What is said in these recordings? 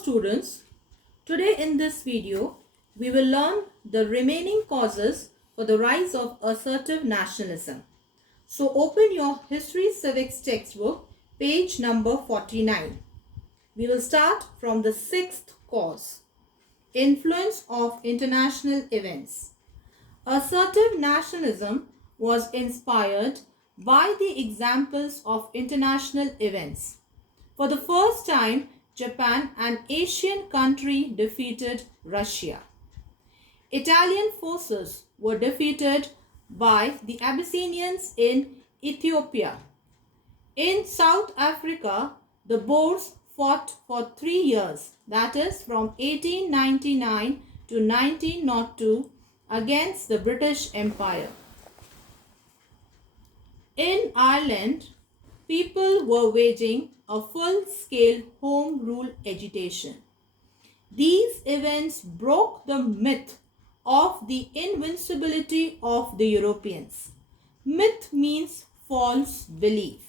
students, today in this video, we will learn the remaining causes for the rise of assertive nationalism. So open your History Civics textbook, page number 49. We will start from the sixth cause, influence of international events. Assertive nationalism was inspired by the examples of international events. For the first time, Japan, an Asian country, defeated Russia. Italian forces were defeated by the Abyssinians in Ethiopia. In South Africa, the Boers fought for 3 years, that is from 1899 to 1902, against the British Empire. In Ireland, people were waging a full-scale home rule agitation. These events broke the myth of the invincibility of the Europeans. Myth means false belief,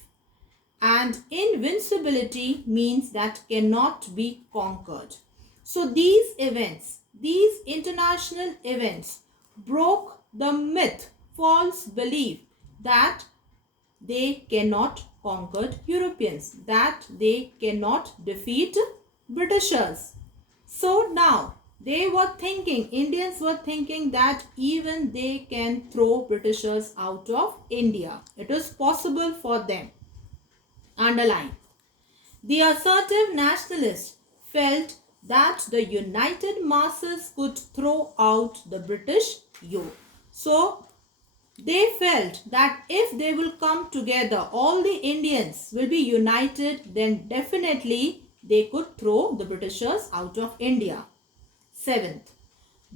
and invincibility means that cannot be conquered. So these events, these international events broke the myth, false belief that they cannot conquer Europeans, that they cannot defeat Britishers. So now they were thinking, Indians were thinking that even they can throw Britishers out of India. It is possible for them. Underline. The assertive nationalists felt that the united masses could throw out the British yoke. So they felt that if they will come together, all the Indians will be united, then definitely they could throw the Britishers out of India. Seventh,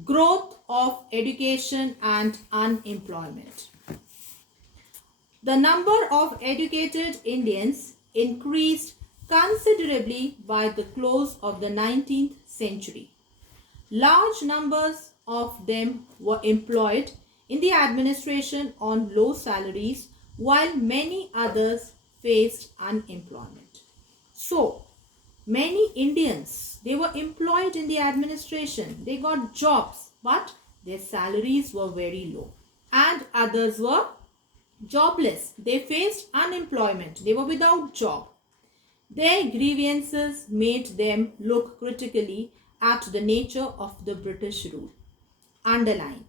growth of education and unemployment. The number of educated Indians increased considerably by the close of the 19th century. Large numbers of them were employed in the administration on low salaries, while many others faced unemployment. So, many Indians, they were employed in the administration, they got jobs, but their salaries were very low. And others were jobless, they faced unemployment, they were without job. Their grievances made them look critically at the nature of the British rule. Underline.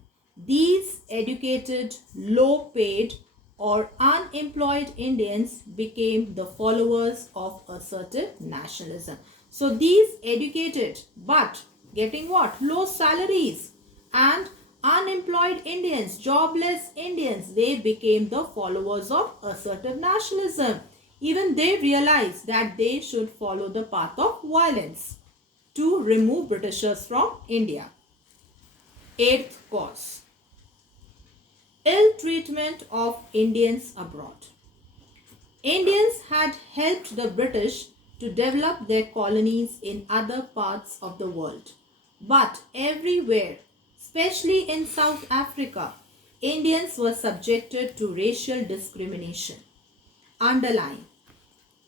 These educated, low-paid or unemployed Indians became the followers of assertive nationalism. So these educated but getting what? Low salaries and unemployed Indians, jobless Indians, they became the followers of assertive nationalism. Even they realized that they should follow the path of violence to remove Britishers from India. Eighth cause, ill treatment of Indians abroad. Indians had helped the British to develop their colonies in other parts of the world. But everywhere, especially in South Africa, Indians were subjected to racial discrimination. Underline.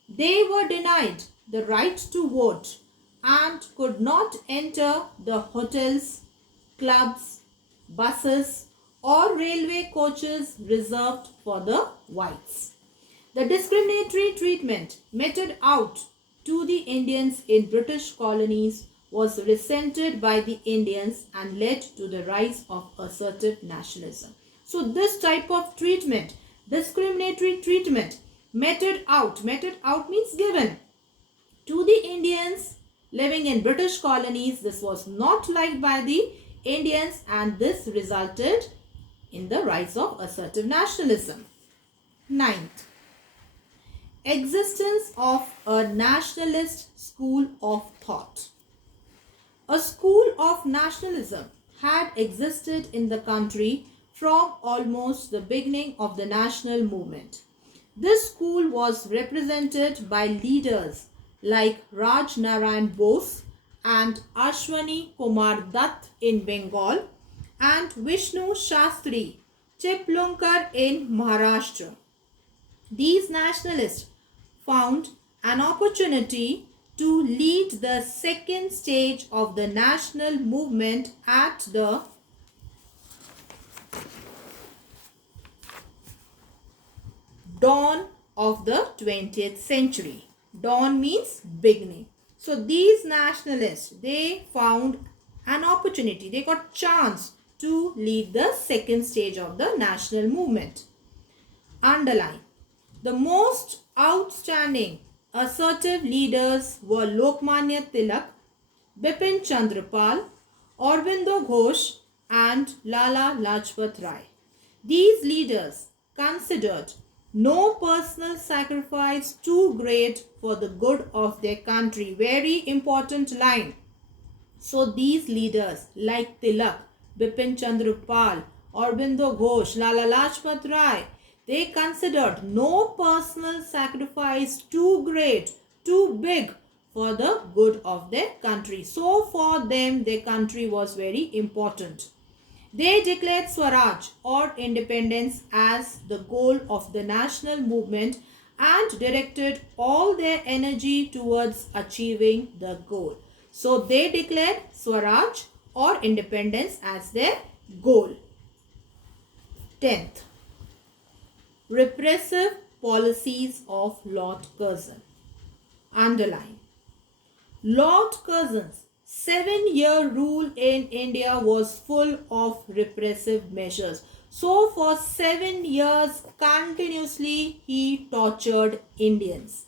They were denied the right to vote and could not enter the hotels, clubs, buses or railway coaches reserved for the whites. The discriminatory treatment meted out to the Indians in British colonies was resented by the Indians and led to the rise of assertive nationalism. So this type of treatment, discriminatory treatment, meted out means given to the Indians living in British colonies, this was not liked by the Indians and this resulted in the rise of assertive nationalism. Ninth, existence of a nationalist school of thought. A school of nationalism had existed in the country from almost the beginning of the national movement. This school was represented by leaders like Raj Narayan Bose and Ashwani Kumar Dutt in Bengal and Vishnu Shastri Chiplunkar in Maharashtra. These nationalists found an opportunity to lead the second stage of the national movement at the dawn of the 20th century. Dawn means beginning. So these nationalists, they found an opportunity, they got chance to lead the second stage of the national movement. Underline. The most outstanding assertive leaders were Lokmanya Tilak, Bipin Chandra Pal, Aurobindo Ghosh and Lala Lajpat Rai. These leaders considered no personal sacrifice too great for the good of their country. Very important line. So these leaders like Tilak, Bipin Chandra Pal, Aurobindo Ghosh, Lala Lajpat Rai, they considered no personal sacrifice too great, too big for the good of their country. So for them, their country was very important. They declared Swaraj or independence as the goal of the national movement and directed all their energy towards achieving the goal. So they declared Swaraj or independence as their goal. 10th. Repressive policies of Lord Curzon. Underline. Lord Curzon's 7-year rule in India was full of repressive measures. So for 7 years continuously he tortured Indians.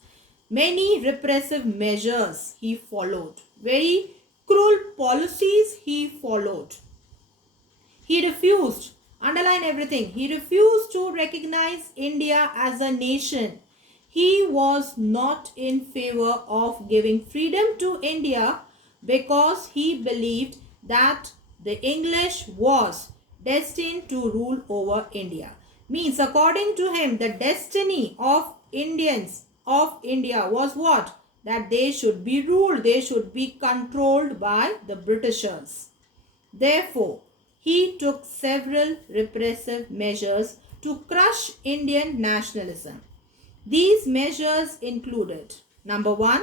Many repressive measures he followed. Very cruel policies he followed. He refused, underline everything, he refused to recognize India as a nation. He was not in favor of giving freedom to India because he believed that the English was destined to rule over India. Means according to him, the destiny of Indians of India was what? That they should be ruled, they should be controlled by the Britishers. Therefore, he took several repressive measures to crush Indian nationalism. These measures included, number 1,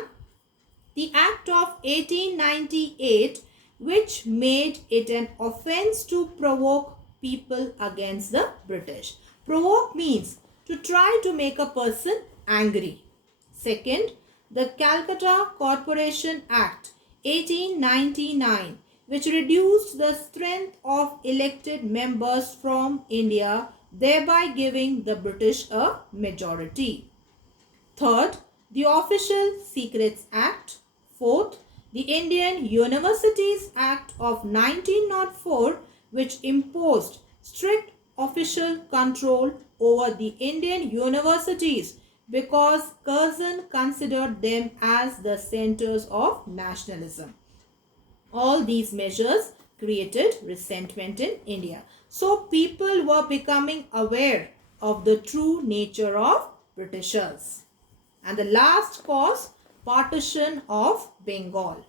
the Act of 1898, which made it an offence to provoke people against the British. Provoke means to try to make a person angry. Second, the Calcutta Corporation Act 1899, which reduced the strength of elected members from India, thereby giving the British a majority. Third, the Official Secrets Act. Fourth, the Indian Universities Act of 1904, which imposed strict official control over the Indian universities because Curzon considered them as the centers of nationalism. All these measures created resentment in India. So people were becoming aware of the true nature of Britishers. And the last cause, partition of Bengal.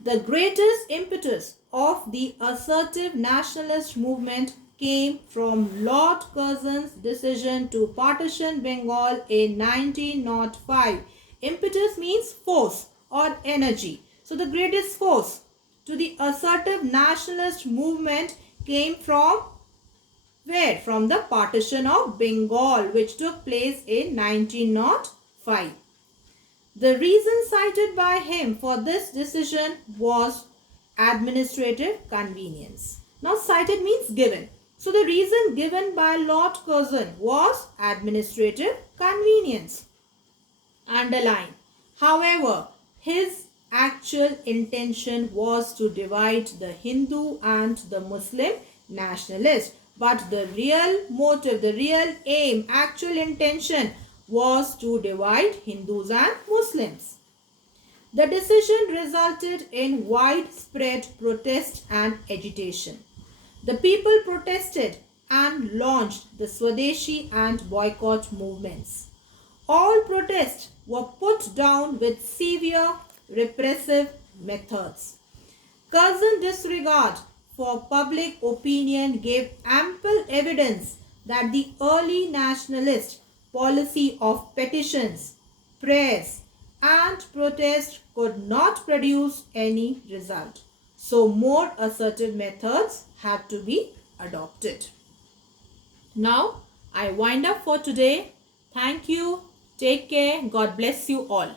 The greatest impetus of the assertive nationalist movement came from Lord Curzon's decision to partition Bengal in 1905. Impetus means force or energy. So the greatest force to the assertive nationalist movement came from where? From the partition of Bengal, which took place in 1905. The reason cited by him for this decision was administrative convenience. Now cited means given. So the reason given by Lord Curzon was administrative convenience. Underline. However, his actual intention was to divide the Hindu and the Muslim nationalists. But the real motive, the real aim, actual intention was to divide Hindus and Muslims. The decision resulted in widespread protest and agitation. The people protested and launched the Swadeshi and boycott movements. All protests were put down with severe repressive methods. Curzon's disregard for public opinion gave ample evidence that the early nationalist policy of petitions, prayers and protest could not produce any result. So more assertive methods had to be adopted. Now I wind up for today. Thank you. Take care. God bless you all.